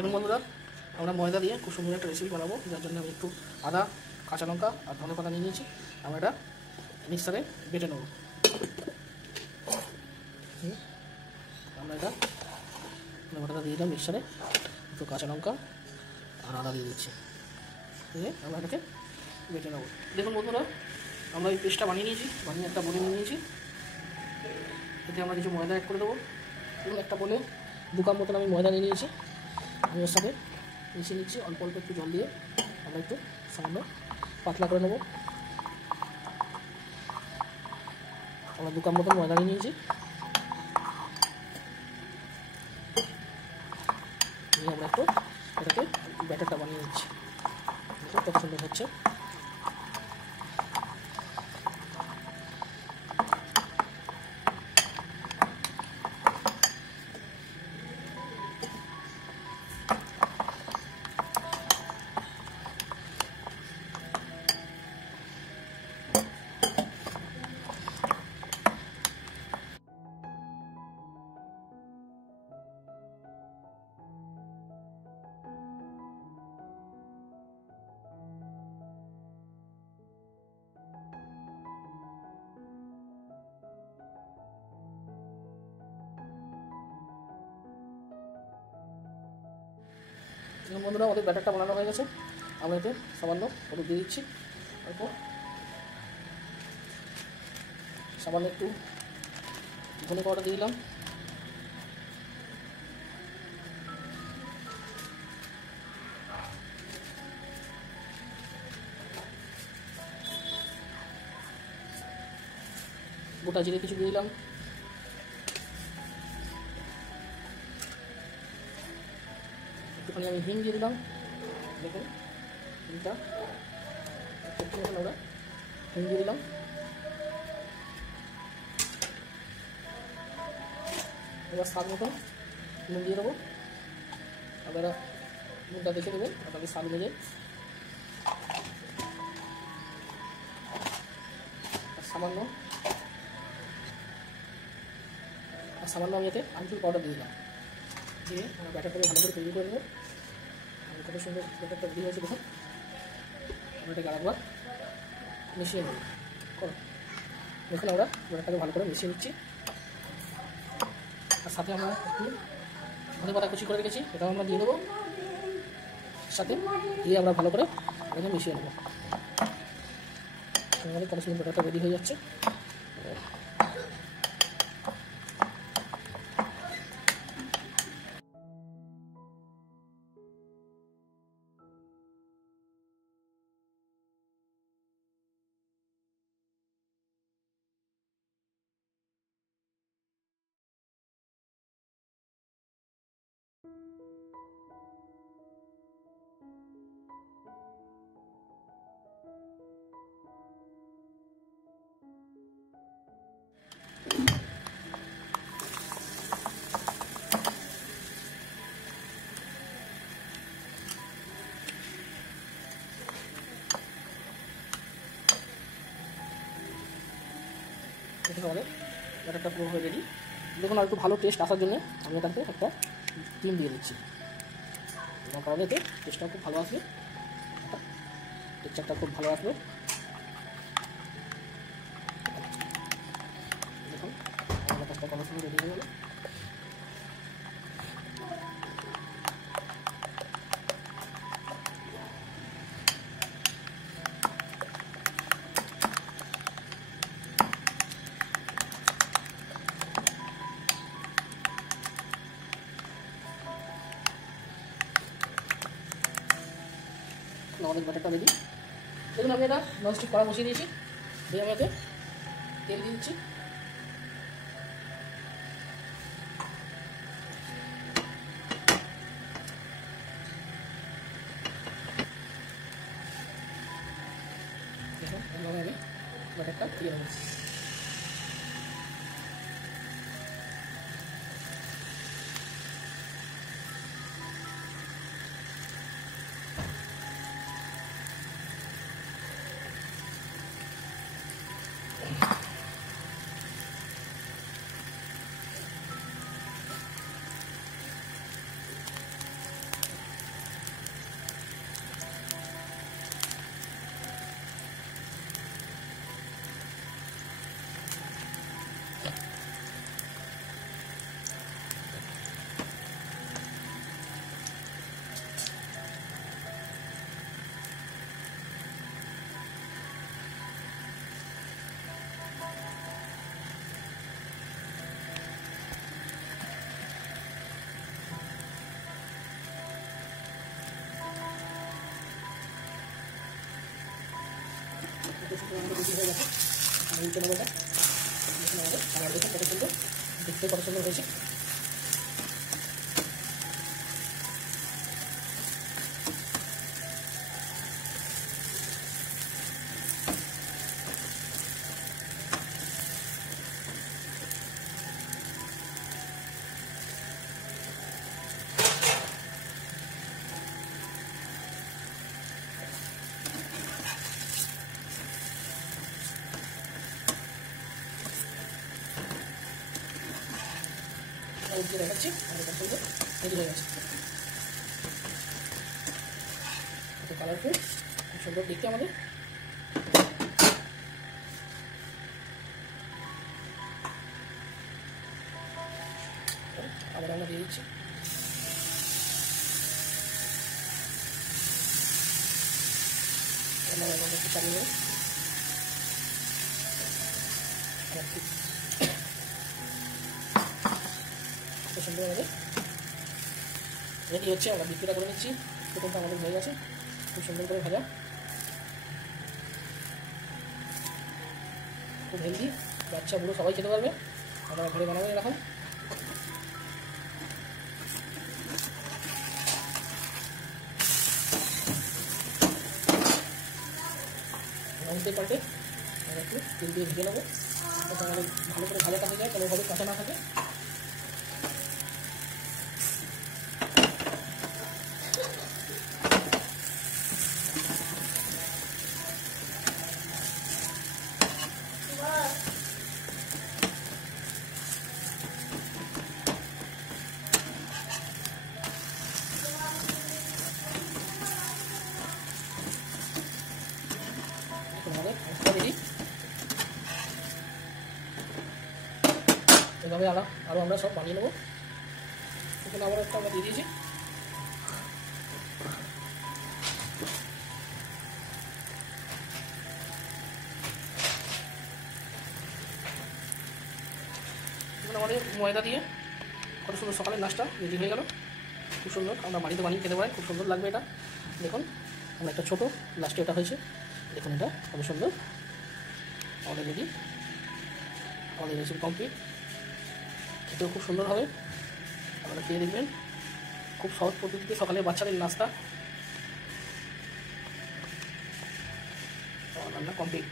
দেখুন বন্ধুরা, আমরা ময়দা দিয়ে খুব সুন্দর একটা রেসিপি বানাবো, যার জন্য আমি একটু আদা, কাঁচা লঙ্কা আর ধনে পাতা নিয়ে নিয়েছি। আমরা এটা মিক্সারে বেটে নেব। আমরা এটা বাটাটা দিয়ে দিলাম মিক্সারে, একটু কাঁচা লঙ্কা আর আদা দিয়ে দিচ্ছি, দিয়ে আমরা এটাকে বেটে নেব। দেখুন বন্ধুরা, আমরা এই পেস্টটা বানিয়ে নিয়েছি, বানিয়ে একটা বলে নিয়ে নিয়েছি। এতে আমরা কিছু ময়দা অ্যাড করে দেবো। এবং একটা বলে 2 কাপ মতন আমি ময়দা নিয়ে নিয়েছি, আমি ওর সাথে মিশিয়ে নিচ্ছি। অল্প অল্প একটু জল দিয়ে আমরা একটু সামান্য পাতলা করে নেবো। আমরা 2 কাপ মতন ময়দা নিয়ে নিয়েছি, নিয়ে আমরা একটু এটাকে ব্যাটারটা বানিয়ে নিচ্ছি। কত সুন্দর হচ্ছে। বন্ধুরা, আমাদের ব্যাটারটা বানানো হয়ে গেছে। আমরা এতে সামান্য হলুদ দিয়ে দিচ্ছি, অল্প সামান্য একটু ধনে পাউডার দিয়ে দিলাম, গোটা জিরে কিছু দিয়ে দিলাম, একটুখানি আমি হিং দিয়ে দিলাম। দেখুন হিংটা ওরা হিং দিয়ে দিলাম। এবার স্বাদ মতো নুন দিয়ে দেবো। আপনারা নুনটা দেখে দেবেন আপনাদের স্বাদ অনুযায়ী। আর সামান্য আমি এতে আমচুর পাউডার দিয়ে দিলাম, দিয়ে আমরা ব্যাটারটাকে ভালো করে তৈরি করে নেব। কত সুন্দর ব্যাটারটা রেডি হয়েছে দেখুন। আমরা এটাকে আরেকবার মিশিয়ে নেব। দেখুন আমরা ব্যাটারটাকে ভালো করে মিশিয়ে নিচ্ছি। আর সাথে আমরা একটু ধনে পাতা কুচি করে রেখেছি, এটাও আমরা দিয়ে দেবো সাথে, দিয়ে আমরা ভালো করে এটাকে মিশিয়ে নেব। আমাদের কত সুন্দর ব্যাটারটা রেডি হয়ে যাচ্ছে। আমাদের ব্যাটারটা পুরো হয়ে রেডি। দেখুন, আর একটু ভালো টেস্ট আসার জন্য আমি তারপরে একটা ডিম দিয়ে দিচ্ছি, এবং কারণে এতে টেস্টটা খুব ভালো আসবে, টেক্সচারটা খুব ভালো আসবে। দেখুন আমার কাজটা কত সুন্দর রেডি হয়ে গেল। আমাদের ব্যাটারটা রেডি। দেখুন, আমি এটা ননস্টিক কড়া বসিয়ে দিয়েছি, দিয়ে আমি এতে তেল দিয়ে দিচ্ছি। দেখুন এইভাবে আমি ব্যাটারটা দিয়ে নেব। আমাদের রেডি হয়ে গেছে। আমি উঠে নেবো এটা। আমাদের খাবার দেখুন কত সুন্দর, দেখতে কত সুন্দর হয়েছে। উঠিয়ে দেখাচ্ছি আমাদের কত সুন্দর রেডি হয়ে গেছে। কত কালারফুল, খুব সুন্দর দেখতে আমাদের। আবার আমরা দিয়ে দিচ্ছি। একটু চালিয়ে নেব। কত সুন্দর আমাদের রেডি হচ্ছে। আমরা বিক্রিটা করে নিচ্ছি। প্রথমটা আমাদের হয়ে গেছে, খুব সুন্দর করে ভাজা, খুব হেলদি, বাচ্চা বুড়ো সবাই খেতে পারবে। আমরা ঘরে বানাবো এরকম। উল্টে পাল্টে আমরা একটু তেল দিয়ে ভেজে নেবো, যাতে আমাদের ভালো করে ভাজাটা হয়ে যায়, কোনোভাবে কাঁচা না থাকে। আমাদের মশলা রেডি। এভাবে আরও আমরা সব বানিয়ে নেবো। এখানে আবার একটা আমরা দিয়ে দিয়েছি। আমাদের ময়দা দিয়ে কত সুন্দর সকালের নাস্তা রেডি হয়ে গেল। খুব সুন্দর, আমরা বাড়িতে বানিয়ে খেতে পারি, খুব সুন্দর লাগবে এটা। দেখুন আমরা একটা ছোটো লাস্টে এটা হয়েছে, দেখুন এটা কত সুন্দর আমাদের রেডি। আমাদের রেসিপি কমপ্লিট, খেতেও খুব সুন্দর হবে। আপনারা খেয়ে দেখবেন, খুব সহজ পদ্ধতিতে সকালে বাচ্চাদের নাস্তা রান্না কমপ্লিট।